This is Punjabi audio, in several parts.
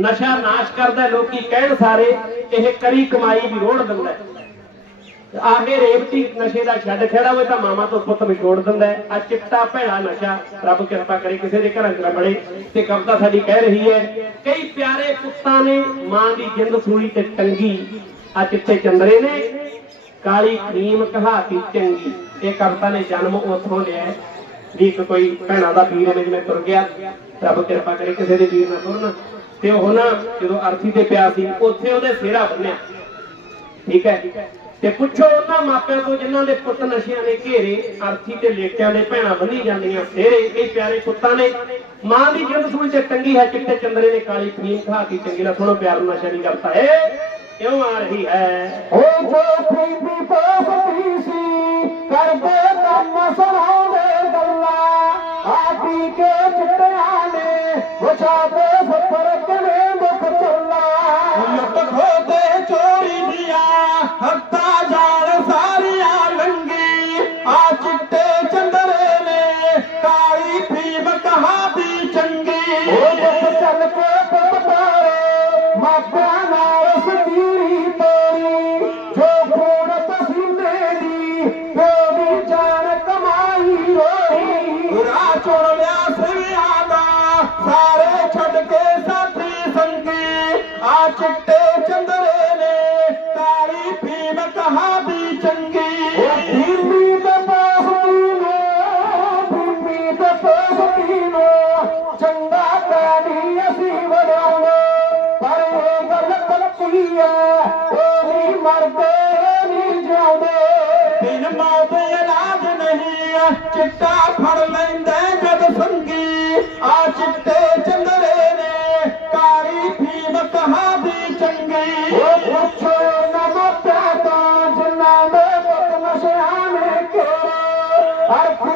ਨਸ਼ਾ ਨਾਸ਼ ਕਰਦਾ ਲੋਕੀ ਕਹਿਣ ਸਾਰੇ ਇਹ ਕਰੀ ਕਮਾਈ ਵੀ ਰੋੜ ਦਿੰਦਾ ਹੈ। ਆਗੇ ਰੇਵਤੀ ਨਸ਼ੇ ਦਾ ਛੱਡ ਖੜਾ ਹੋਵੇ ਤਾਂ ਮਾਮਾ ਤੋਂ ਪੁੱਤ ਵਿਛੋੜ ਦਿੰਦਾ ਆ ਚਿੱਟਾ ਭੈੜਾ ਨਸ਼ਾ, ਰੱਬ ਕਿਰਪਾ ਕਰੇ ਕਿਸੇ ਦੇ ਘਰਾਂ 'ਚ ਨਾ ਬੜੇ। ਤੇ ਕਵਿਤਾ ਸਾਡੀ ਕਹਿ ਰਹੀ ਹੈ, ਕਈ ਪਿਆਰੇ ਪੁੱਤਾਂ ਨੇ ਮਾਂ ਦੀ ਜਿੰਦ ਸੂਲੀ ਤੇ ਟੰਗੀ। ਆ ਚਿੱਟੇ ਚੰਦਰੇ ਨੇ ਕਾਲੀ ਕਰੀਮ ਕਹਾਤੀ ਚੰਗੀ। ਇਹ ਕਵਿਤਾ ਨੇ ਜਨਮ ਉੱਥੋਂ ਲਿਆ ਵੀ ਇੱਕ ਕੋਈ ਭੈਣਾਂ ਦਾ ਵੀਰ ਨੇ ਜਿਵੇਂ ਤੁਰ ਗਿਆ। ਰੱਬ ਕਿਰਪਾ ਕਰੇ ਕਿਸੇ ਦੇ ਵੀਰ ਨਾ ਤੁਰਨ। ਤੇ ਉਹ ਨਾ ਜਦੋਂ ਅਰਥੀ ਤੇ ਪਿਆ ਸੀ, ਉੱਥੇ ਉਹਦੇ ਸਿਹਰਾ ਬੰਨਿਆ। ਠੀਕ ਹੈ? ਤੇ ਪੁੱਛੋ ਉਹਨਾਂ ਮਾਪਿਆਂ ਤੋਂ ਜਿਨ੍ਹਾਂ ਦੇ ਪੁੱਤ ਨਸ਼ਿਆਂ ਨੇ ਘੇਰੇ ਅਰਥੀ ਤੇ ਲੇਟਿਆਂ ਦੇ ਭੈਣਾਂ ਬੰਨੀ ਜਾਂਦੀਆਂ ਸਿਹਰੇ ਇਹ ਪਿਆਰੇ ਪੁੱਤਾਂ ਨੇ। ਮਾਂ ਦੀ ਜਿੰਦ ਸੂਈ ਤੇ ਟੰਗੀ ਹੈ, ਚਿੱਟੇ ਚੰਦਰੇ ਨੇ ਕਾਲੀ ਫੀਮ ਖਾਤੀ ਚੰਗੀ ਨਾ ਸੁਣੋ, ਪਿਆਰ ਨਸ਼ਾ ਨਹੀਂ ਕਰਤਾ ਏ ਕਿਉਂ ਆ ਰਹੀ ਹੈ? ਓ ਜੋ ਪ੍ਰੀਤੀ ਪੋਸਤੀ ਸੀ, ਕਰਦੇ ਕੰਮ ਸੁਣਾਉਂਦੇ ਗੱਲਾਂ। ਆਪੀ ਕੇ ਚਿੱਟਿਆਂ ਨੇ ਵਿਛਾਦੇ ਰੋਈ ਰਾਹ ਚੁਣ ਲਿਆ ਸਿਵਿਆਂ ਦਾ ਸਾਰੇ ਛੱਡ ਕੇ ਸਾਥੀ ਸੰਗੀ। ਆ ਚਿੱਟੇ ਚੰਦਰੇ ਨੇ ਕਾਲੀ ਫੀਮ ਕਹਾਦੀ ਚੰਗੀ। ਦਿੱਲੀ ਦੇ ਪਾਸ ਨੂੰ ਦਿੱਲੀ ਦੇ ਪਾਸ ਨੂੰ। ਚੰਗਾ ਕਹਿਣੀ ਅਸੀਂ ਵਡਾਉਣੇ ਪਰ ਇਹ ਗੱਲ ਪੱਕੀ ਐ ਉਹ ਵੀ ਮਰਦੇ ਨਹੀਂ ਜਾਉਂਦੇ। ਬਿਨ ਮੌਤ ਇਲਾਜ ਨਹੀਂ ਚਿੱਟਾ ਫੜ ਲੈਂਦੇ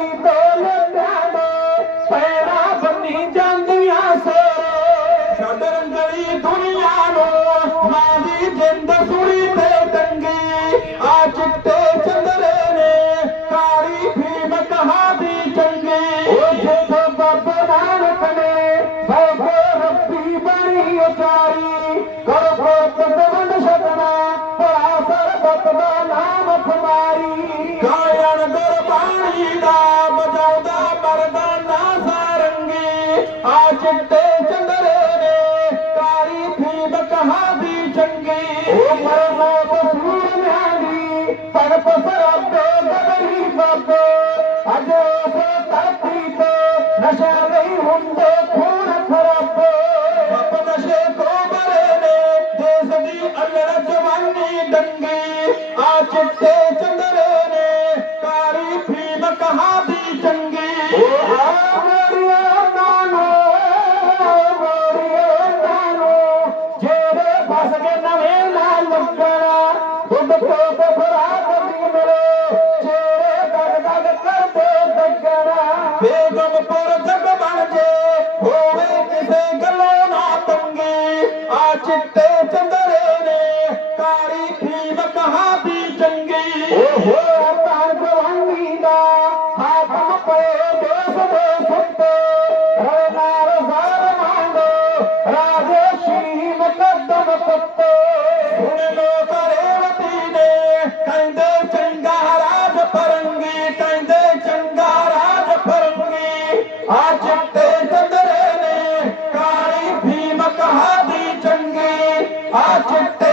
ਅਰਥੀ ਚਿੱਟੇ ਚੰਦਰੇ ਨੇ ਕਾਲੀ ਫੀਮ ਕਹਾਦੀ ਚੰਗੀ। ਉਹ ਮਰਨਾ ਬਸੂਰ ਮਿਆਂਦੀ ਤੜਪ ਸਰਾਬੇ ਗਦਰੀ ਬਾਬੇ। ਅੱਜ ਉਸ ਧਰਤੀ ਤੇ ਨਸ਼ਾ ਨਹੀਂ ਹੁੰਦੇ ਖੂਨ ਬੇਗਮਪੁਰ ਜਗ ਬਣ ਜੇ ਹੋਵੇ ਕਿਸੇ ਗੱਲੋਂ ਨਾ ਤੰਗੀ। ਆ ਚਿੱਟੇ ਚੰਗੀ ਆ